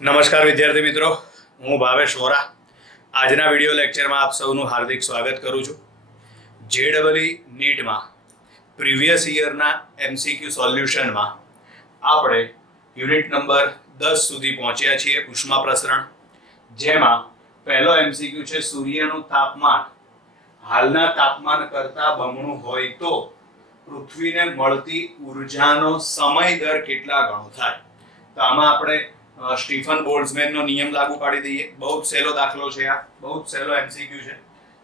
નમસ્કાર વિદ્યાર્થી મિત્રો, હું ભાવેશ વોરા. આજના વિડીયો લેક્ચરમાં આપ સૌનું હાર્દિક સ્વાગત કરું છું. જેડબલઈ નીટમાં પ્રીવિયસ યરના એમસીક્યુ સોલ્યુશનમાં આપણે યુનિટ નંબર 10 સુધી પહોંચ્યા છીએ, ઉષ્મા પ્રસરણ. જેમાં પહેલો એમસીક્યુ છે સૂર્યનું તાપમાન હાલના તાપમાન કરતાં બમણું હોય તો પૃથ્વીને મળતી ઉર્જાનો સમય દર કેટલા ગણો થાય. તો આમાં આપણે સ્ટીફન બોલ્ટ્ઝમેનનો નિયમ લાગુ પાડી દઈએ. બહુ જ સહેલો દાખલો છે, આ બહુ જ સહેલો એમસીક્યુ છે.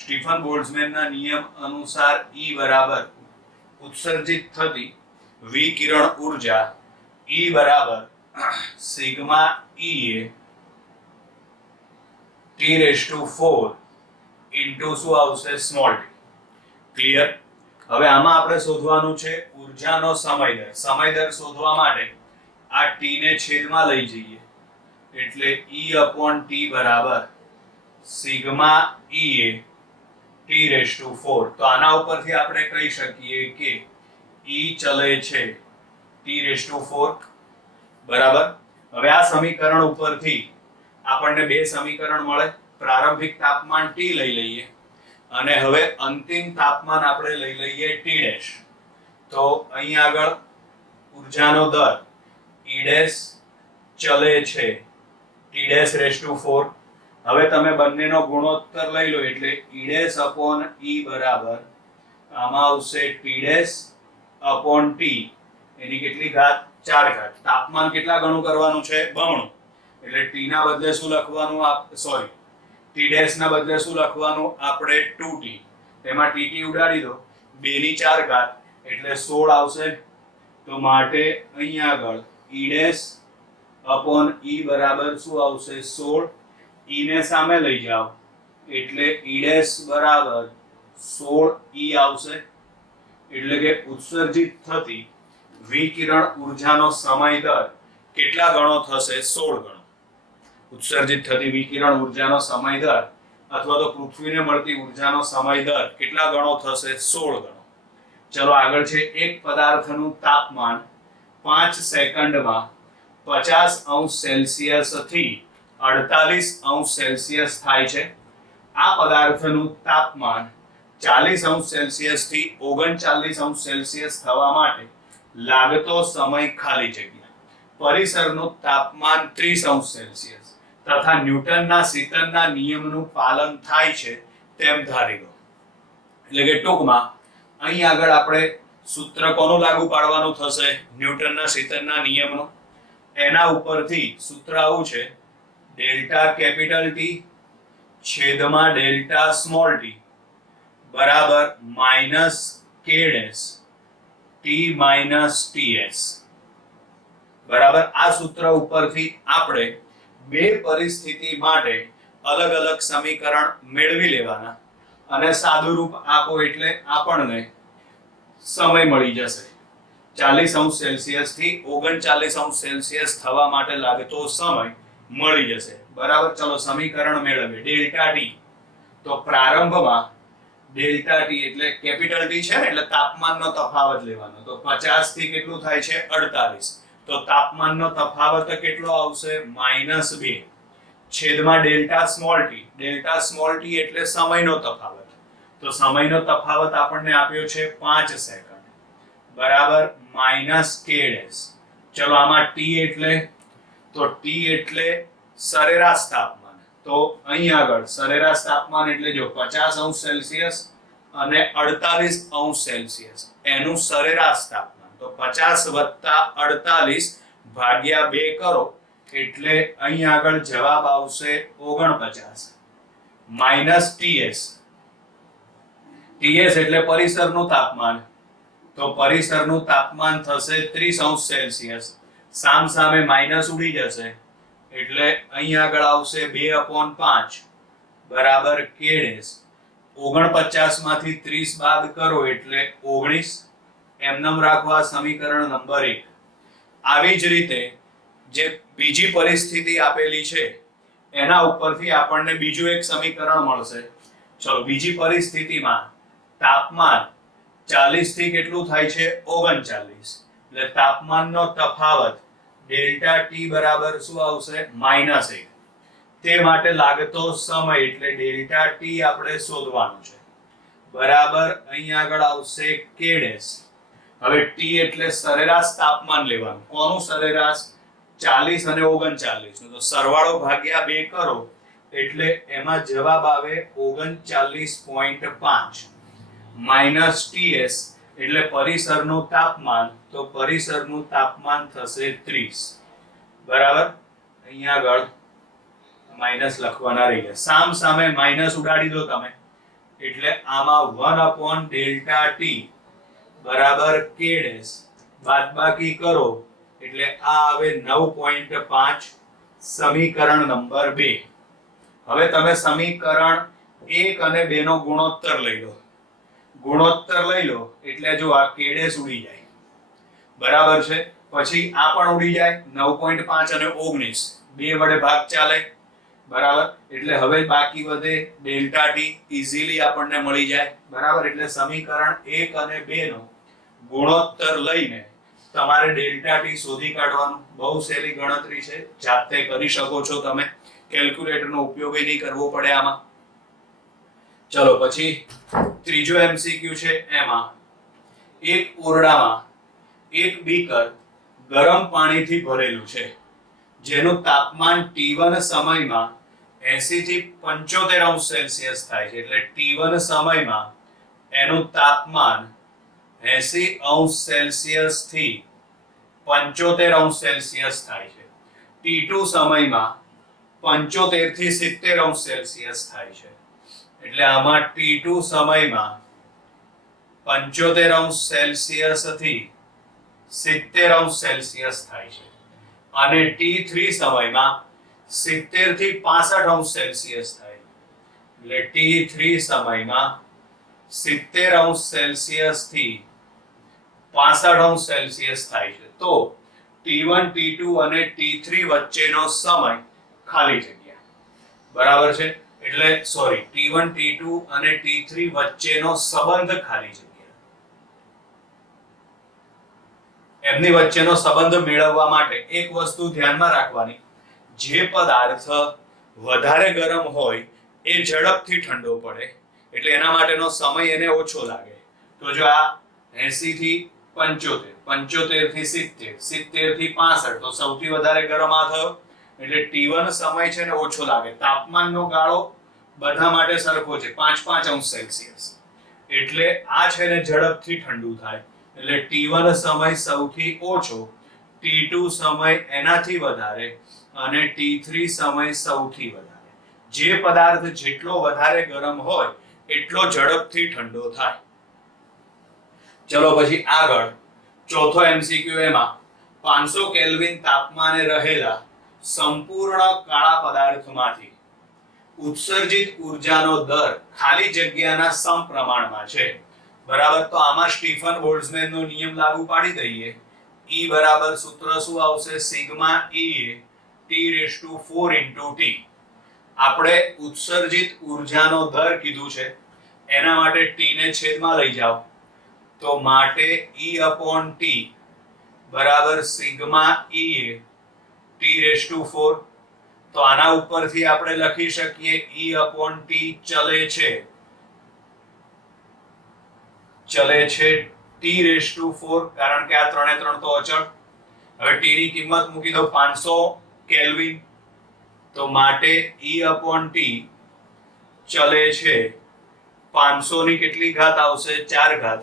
સ્ટીફન બોલ્ટ્ઝમેનના નિયમ અનુસાર E બરાબર ઉત્સર્જિત થતી વિકિરણ ઉર્જા E બરાબર સિગ્મા EA T⁴ ઇન્ટુ શું આવશે, સ્મોલ t. ક્લિયર? હવે આમાં આપણે શોધવાનું છે ઉર્જાનો સમય દર. સમય દર શોધવા માટે આ t ને છેદમાં લઈ જઈએ એટલે E/T બરાબર સિગ્મા EA T⁴. તો આના ઉપરથી આપણે કહી શકીએ કે E ચલે છે T⁴. બરાબર. હવે આ સમીકરણ ઉપરથી આપણને બે સમીકરણ મળે. પ્રારંભિક તાપમાન T લઈ લઈએ અને હવે અંતિમ તાપમાન આપણે લઈ લઈએ T'. તો અહીં આગળ ઉર્જાનો દર E' ચલે છે T⁴. હવે તમે બંનેનો ગુણોત્તર લઈ લો એટલે E'/E બરાબર આમાં આવશે T'/T. એની કેટલી ઘાત? 4 ઘાત. તાપમાન કેટલા ગણું કરવાનું છે? બમણું. એટલે T ના બદલે શું લખવાનું? T' ના બદલે શું લખવાનું? આપણે 2T. તેમાં TT ઉડાડી દો, 2 ની 4 ઘાત એટલે 16 આવશે. તો માટે અહીં આગળ E'/E બરાબર શું આવશે? 16. E ને સામે લઈ જાઓ એટલે E' બરાબર 16E આવશે. એટલે કે ઉત્સર્જિત થતી વિકિરણ ઉર્જાનો સમય દર કેટલા ગણો થશે? 16 ગણો. ઉત્સર્જિત થતી વિકિરણ ઉર્જાનો સમય દર અથવા તો પૃથ્વીને મળતી ઉર્જાનો સમય દર કેટલા ગણો થશે? 16 ગણો. ચલો આગળ છે એક પદાર્થનું તાપમાન 5 સેકન્ડમાં 50°C થી 48°C થાય છે. આ પદાર્થનું તાપમાન 40°C થી 39°C થવા માટે લાગતો સમય ખાલી જગ્યા પરિસરનું તાપમાન 30°C તથા ન્યૂટનના શીતનના નિયમનું પાલન થાય છે તેમ ધારી લો. એટલે કે ટૂંકમાં અહીં આગળ આપણે સૂત્ર કોનું લાગુ પાડવાનું થશે? ન્યૂટનના શીતનના નિયમનું. એના ઉપરથી સૂત્ર આવું છે ડેલ્ટા કેપિટલ T છેદમાં ડેલ્ટા સ્મોલ t બરાબર -K' T - Ts. બરાબર. આ સૂત્ર ઉપરથી આપણે બે પરિસ્થિતિ માટે અલગ અલગ સમીકરણ મેળવી લેવાના અને સાદુરૂપ આપો એટલે આપણને સમય મળી જશે. 40°C થી 39°C થવા માટે લાગતો સમય મળી જશે. બરાબર. ચલો સમીકરણ મેળવીએ. ડેલ્ટા T તો પ્રારંભમાં ડેલ્ટા T એટલે કેપિટલ T છે ને, એટલે તાપમાનનો તફાવત લેવાનો. તો 50 થી કેટલું થાય છે? 48. તો તાપમાનનો તફાવત કેટલો આવશે? -2 છેદમાં delta small t. Delta small t એટલે સમયનો તફાવત. તો સમયનો તફાવત આપણને આપ્યો છે 5 સેકન્ડ બરાબર -K'. ચલો આમાં t એટલે સરેરાશ તાપમાન. તો અહીં આગળ સરેરાશ તાપમાન એટલે જો 50°C અને 48°C એનું સરેરાશ તાપમાન. તો 50 + 48 ભાગ્યા 2 કરો એટલે અહીં આગળ જવાબ આવશે 49 -Ts. Ts એટલે પરિસરનું તાપમાન. તો પરિસરનું તાપમાન થશે 30°C. સામ સામે માઈનસ ઉડી જશે એટલે અહીં આગળ આવશે 2/5 બરાબર K'. 49 માંથી 30 બાદ કરો એટલે 19. એમનેમ રાખવા સમીકરણ નંબર 1. આવી જ રીતે જે બીજી પરિસ્થિતિ આપેલી છે એના ઉપરથી આપણને બીજું એક સમીકરણ મળશે. ચલો બીજી પરિસ્થિતિમાં તાપમાન 40 થી કેટલું થાય છે? 39. એટલે તાપમાનનો તફાવત ડેલ્ટા ટી બરાબર શું આવશે? -1. તે માટે લાગતો સમય એટલે ડેલ્ટા ટી આપણે શોધવાનું છે. બરાબર અહીં આગળ આવશે k ડેશ. હવે ટી એટલે સરેરાશ તાપમાન લેવાનું. કોનું સરેરાશ? 40 અને 39 નો. તો સરવાળો ભાગ્યા 2 કરો એટલે એમાં જવાબ આવે 39.5 માઈનસ ટીએસ એટલે પરિસરનું તાપમાન. તો પરિસરનું તાપમાન થશે 30. બરાબર. અહીંયા આગળ માઈનસ લખવાના રહી ગયા. સામ સામે માઈનસ ઉડાડી દો તમે એટલે આમાં 1 ડેલ્ટા ટી બરાબર k ડેશ બાદબાકી કરો એટલે આ આવે 9.5 સમીકરણ નંબર 2. હવે તમે સમીકરણ 1 અને 2 નો ગુણોત્તર લઈ લો. ગુણોત્તર લઈ લો એટલે જો આ k ડેશ ઉડી જાય. બરાબર છે. પછી આ પણ ઉડી જાય. 9.5 અને 19 બે વડે ભાગ ચાલે. બરાબર. એટલે હવે બાકી વધે ડેલ્ટા ટી ઈઝીલી આપણને મળી જાય. બરાબર. એટલે સમીકરણ 1 અને 2 નો ગુણોત્તર લઈને તમારે ડેલ્ટા ટી શોધી કાઢવાનું. બહુ સહેલી ગણતરી છે, જાતે કરી શકો છો તમે. કેલ્ક્યુલેટરનો ઉપયોગ નહીં કરવો પડે આમાં. ચલો પછી ત્રીજો એમસીક્યુ છે. એમાં એક ઓરડામાં એક બીકર ગરમ પાણીથી ભરેલું છે જેનું તાપમાન T1 સમયમાં 80 થી 75 અંશ સેલ્સિયસ થાય છે. એટલે T1 સમયમાં એનું તાપમાન 80 અંશ સેલ્સિયસ થી 75 અંશ સેલ્સિયસ થાય છે. T2 સમયમાં 75 થી 70 અંશ સેલ્સિયસ થાય છે. એટલે આમાં T2 સમયમાં 75 અંશ સેલ્સિયસ થી 70 અંશ સેલ્સિયસ થાય છે અને T3 સમયમાં 70 થી 65 અંશ સેલ્સિયસ થાય. એટલે T3 સમયમાં 70 અંશ સેલ્સિયસ થી 65 અંશ સેલ્સિયસ થાય છે. તો T1, T2 અને T3 વચ્ચેનો સમય ખાલી જગ્યા. બરાબર છે. એટલે સોરી T1, T2 અને T3 વચ્ચેનો સંબંધ ખાલી જગ્યા. એમની વચ્ચેનો સંબંધ મેળવવા માટે એક વસ્તુ ધ્યાનમાં રાખવાની. જે પદાર્થ વધારે ગરમ હોય એ ઝડપથી ઠંડો પડે એટલે એના માટેનો સમય એને ઓછો લાગે. તો જો આ 80 થી 75, 75 થી 70, 70 થી 65 તો સૌથી વધારે ગરમ આ થયો. એટલે T1 સમય છે ને ઓછો લાગે. તાપમાનનો ગાળો બધા માટે સરખો છે, 5 અંશ સેલ્સિયસ. એટલે આ છે ને ઝડપથી ઠંડુ થાય. એટલે T1 સમય સૌથી ઓછો, T2 સમય એનાથી વધારે અને T3 સમય સૌથી વધારે. જે પદાર્થ જેટલો વધારે ગરમ હોય એટલો ઝડપથી ઠંડો થાય. ચલો પછી આગળ ચોથો એમસીક્યુ. એમાં 500 કેલ્વિન તાપમાને રહેલા સંપૂર્ણ કાળા પદાર્થમાંથી ઉત્સર્જિત ઉર્જાનો દર ખાલી જગ્યાના સમપ્રમાણમાં છે. બરાબર. તો આમાં સ્ટીફન બોલ્ટ્ઝમેનનો નિયમ લાગુ પાડી દઈએ. E બરાબર સૂત્ર શું આવશે? Sigma E T⁴ T. આપણે ઉત્સર્જિત ઉર્જાનો દર કીધું છે એના માટે T ને છેદમાં લઈ જાઓ તો માટે E/T બરાબર સિગ્મા E T⁴. તો આના ઉપરથી આપણે લખી શકીએ E/T ચલે છે T⁴, કારણ કે આ 3 તો અચળ. હવે T ની કિંમત મૂકી દો 500 કેલ્વિન. તો માટે E/T ચલે છે 500 ની કેટલી ઘાત આવશે? 4 ઘાત.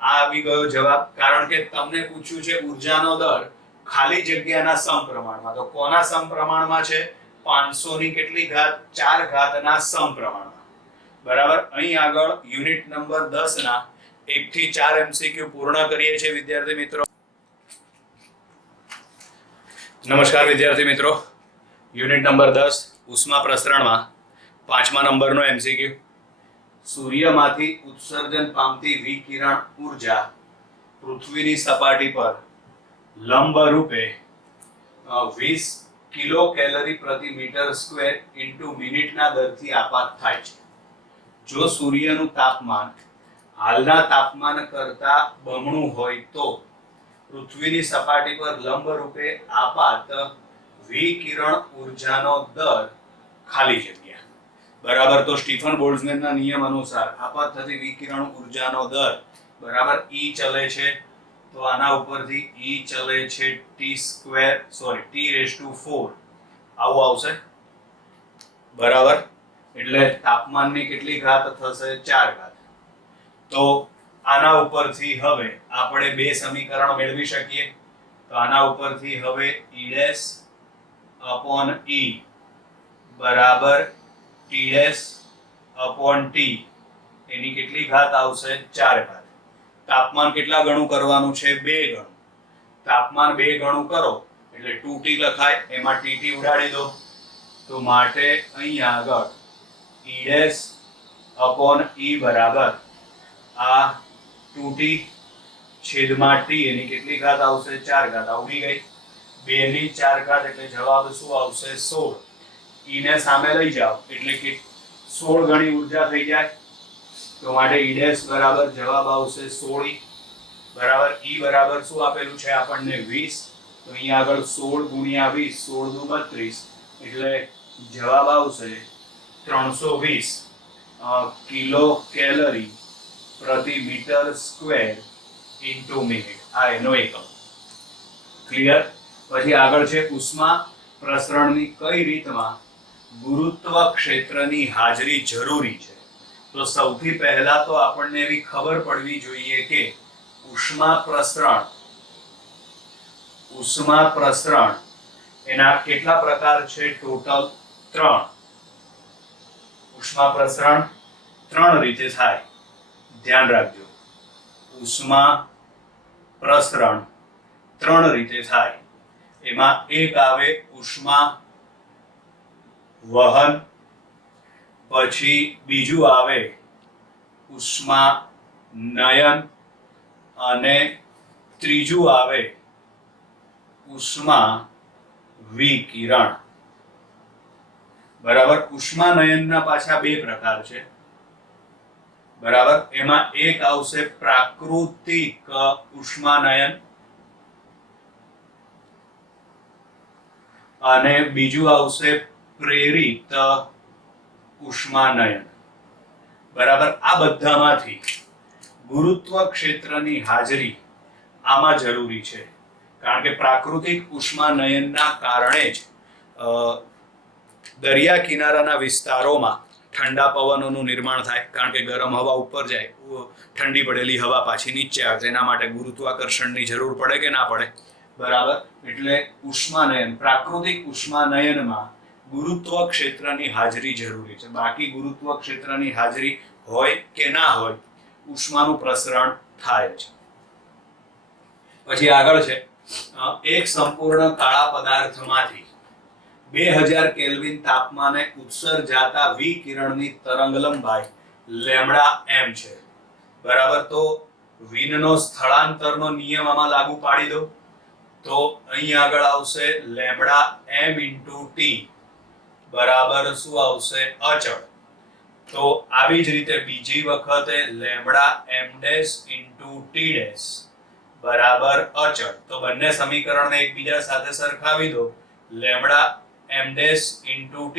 આ આવી ગયો જવાબ. કારણ કે તમને પૂછ્યું છે ઉર્જાનો દર ખાલી જગ્યાના સમપ્રમાણમાં. તો કોના સમપ્રમાણમાં છે? 500 ની કેટલી ઘાત? 4 ઘાતના સમપ્રમાણમાં. બરાબર. અહીં આગળ યુનિટ નંબર 10 ના 1 થી 4 એમસીક્યુ પૂર્ણ કરીએ છીએ વિદ્યાર્થી મિત્રો. નમસ્કાર વિદ્યાર્થી મિત્રો. યુનિટ નંબર 10 ઉષ્મા પ્રસરણમાં 5મા નંબરનો એમસીક્યુ. સૂર્યમાંથી ઉત્સર્જન પામતી વિકિરણ ઉર્જા પૃથ્વીની સપાટી પર લંબ રૂપે 20 કિલો કેલરી પ્રતિ મીટર સ્ક્વેર ઇન્ટુ મિનિટના દરથી આપાત થાય છે. જો સૂર્યનું તાપમાન હાલના તાપમાન કરતા બમણું હોય તો પૃથ્વીની સપાટી પર લંબ રૂપે આપાત વિકિરણ ઊર્જાનો દર ખાલી જગ્યા. બરાબર. તો સ્ટીફન બોલ્ટ્ઝમેનના નિયમ અનુસાર આપાત થતી વિકિરણ ઊર્જાનો દર બરાબર E ચલે છે. તો આના ઉપરથી E ચલે છે T⁴ આવું આવશે. બરાબર. એટલે તાપમાનની કેટલી ઘાત થશે? 4 ઘાત. તો આના ઉપરથી હવે આપણે બે સમીકરણ મેળવી શકીએ. તો આના ઉપરથી હવે E' બરાબર T'/T એની કેટલી ઘાત આવશે? 4 ઘાત. તાપમાન કેટલા ગણું કરવાનું છે? 2 ગણું. તાપમાન 2 ગણું કરો એટલે 2T લખાય, એમાં TT ઉડાડી દો. તો માટે અહીંયા આગળ E' બરાબર આ 2T છેદમાં T એની કેટલી ઘાત આવશે? 4 ઘાત. આવડી ગઈ. 2 ની 4 ઘાત એટલે જવાબ શું આવશે? 16. E ને સામે લઈ જાઓ એટલે કે 16 ગણી ઊર્જા થઈ જાય. તો માટે E' બરાબર જવાબ આવશે 16E. બરાબર. E બરાબર શું આપેલું છે આપણને? 20. તો અહીંયા આગળ 16 ગુણ્યા 20 16 દુ 32 એટલે જવાબ આવશે 320 કિલો કેલરી પ્રતિ મીટર સ્ક્વેર ઇન્ટુ મિનિટ. આ એનો એકમ. ક્લિયર. પછી આગળ છે ઉષ્મા પ્રસરણની કઈ રીતમાં ગુરુત્વ ક્ષેત્રની હાજરી જરૂરી છે. તો સૌથી પહેલા તો આપણને એવી ખબર પડવી જોઈએ કે ઉષ્મા પ્રસરણ એના કેટલા પ્રકાર છે? ટોટલ 3. ઉષ્મા પ્રસરણ 3 રીતે થાય. ધ્યાન રાખજો. ઉષ્મા પ્રસરણ 3 રીતે થાય. એમાં એક આવે ઉષ્મા વહન, પછી બીજું આવે ઉષ્મા નયન અને ત્રીજું આવે ઉષ્મા વિકિરણ. બરાબર. ઉષ્માનયનના પાછા 2 પ્રકાર છે. બરાબર. એમાં એક આવશે પ્રાકૃતિક ઉષ્માનયન અને બીજું આવશે પ્રેરિત ઉષ્માનયન. બરાબર. આ બધામાંથી ગુરુત્વ ક્ષેત્રની હાજરી આમાં જરૂરી છે. કારણ કે પ્રાકૃતિક ઉષ્માનયનના કારણે જ દરિયા કિનારાના વિસ્તારોમાં ઠંડા પવનોનું નિર્માણ થાય. કારણ કે ગરમ હવા ઉપર જાય, ઠંડી પડેલી હવા પાછી નીચે આવે. તેના માટે ગુરુત્વાકર્ષણની જરૂર પડે કે ના પડે? બરાબર. એટલે ઉષ્માનયન, પ્રાકૃતિક ઉષ્માનયનમાં ગુરુત્વ ક્ષેત્રની હાજરી જરૂરી છે. બાકી ગુરુત્વ ક્ષેત્રની હાજરી હોય કે ના હોય, ઉષ્માનું પ્રસરણ થાય છે. પછી આગળ છે એક સંપૂર્ણ કાળા પદાર્થમાંથી 2000 કેલ્વિન તાપમાને ઉત્સર્જાતા વિકિરણની તરંગ લંબાઈ λm છે. બરાબર. તો વિનનો સ્થળાંતરનો નિયમ આમાં લાગુ પાડી દો. તો અહીં આગળ આવશે λm * t બરાબર શું આવશે? અચળ. તો આવી જ રીતે બીજી વખતે λm' * t બરાબર અચળ. તો બંને સમીકરણને એકબીજા સાથે સરખાવી દો. λm' * t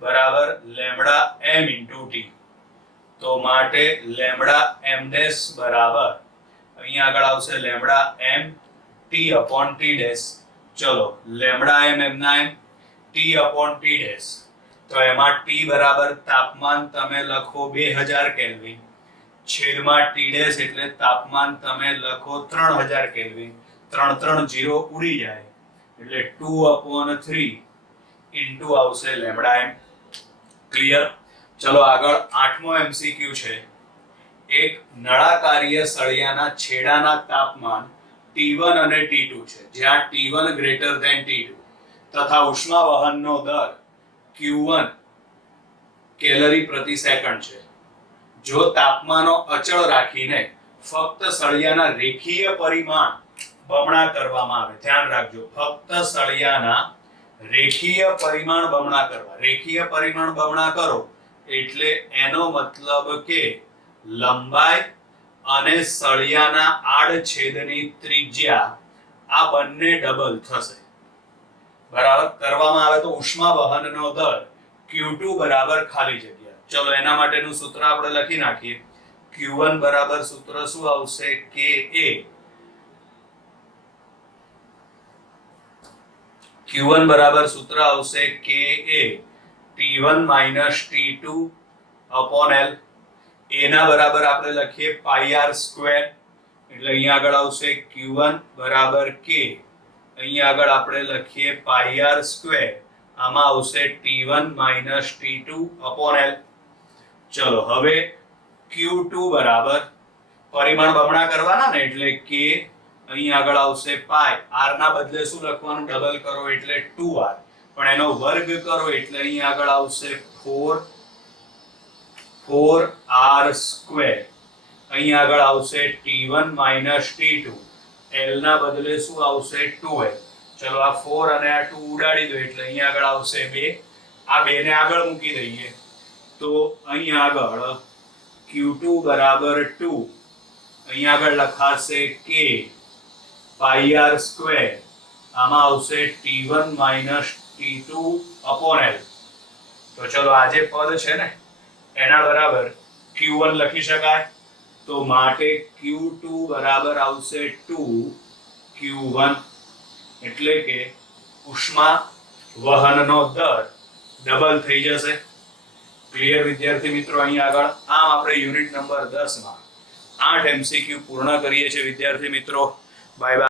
બરાબર λm * t. તો માટે λm' બરાબર અહીં આગળ આવશે λm t/t. ચલો λm એમના એમ t/t. તો એમાં t બરાબર તાપમાન તમે લખો 2000 કેલ્વિન છેદમાં t' એટલે તાપમાન તમે લખો 3000 કેલ્વિન. 3 0 ઉડી જાય એટલે 2/3 ઇન્ટુ આવશે λm. ક્લિયર. ચલો આગળ 8મો MCQ છે. એક નળાકારીય સળિયાના છેડાના તાપમાન T1 અને T2 છે, જ્યાં T1 ગ્રેટર ધેન T2 તથા ઉષ્મા વહનનો દર Q1 કેલરી પ્રતિ સેકન્ડ છે. જો તાપમાનો અચળ રાખીને ફક્ત સળિયાના રેખીય પરિમાણ બમણા કરવામાં આવે. ધ્યાન રાખજો, ફક્ત સળિયાના રેખીય પરિમાણ બમણા કરવા. રેખીય પરિમાણ બમણા કરો એટલે એનો મતલબ કે લંબાઈ અને સળિયાના આડછેદની ત્રિજ્યા આ બંને ડબલ થશે. બરાબર. કરવામાં આવે તો ઉષ્મા વહનનો દર Q2 બરાબર ખાલી જગ્યા. ચલો એના માટેનું સૂત્ર આપણે લખી નાખીએ. Q1 બરાબર સૂત્ર શું આવશે? KA. Q1 બરાબર સૂત્ર આવશે KA T1 T2 upon L. A ના બરાબર આપણે લખીએ પાઈ r સ્ક્વેર, એટલે અહીંયા આગળ આવશે Q1 બરાબર K, અહીંયા આગળ આપણે લખીએ પાઈ r સ્ક્વેર, આમાં આવશે T1 T2 upon L. ચલો હવે Q2 બરાબર પરિમાણ બમણા કરવાના ને, એટલે K, અહીંયા આગળ આવશે પાઈ, r ના બદલે શું લખવાનું? ડબલ કરો એટલે 2r, પણ એનો વર્ગ કરો એટલે અહીંયા આગળ આવશે 4r સ્ક્વેર, અહીંયા આગળ આવશે T1 T2, L ના બદલે શું આવશે? 2l. ચલો આ 4 અને આ 2 ઉડાડી દો એટલે અહીંયા આગળ આવશે 2, આ 2 ને આગળ મૂકી દઈએ તો અહીંયા આગળ Q2 બરાબર 2, અહીંયા આગળ લખાશે K પાઈ r સ્ક્વેર, આમાં આવશે T1 T2 upon L. તો ચલો આ જે પદ છે ને એના બરાબર Q1 લખી શકાય, તો માટે Q2 બરાબર આવશે 2Q1, એટલે કે ઉષ્મા વહનનો દર ડબલ થઈ જશે. ક્લિયર વિદ્યાર્થી મિત્રો? અહીં આગળ આમ આપણે યુનિટ નંબર 10 માં 8 MCQ પૂર્ણ કરીએ છીએ વિદ્યાર્થી મિત્રો. Bye bye.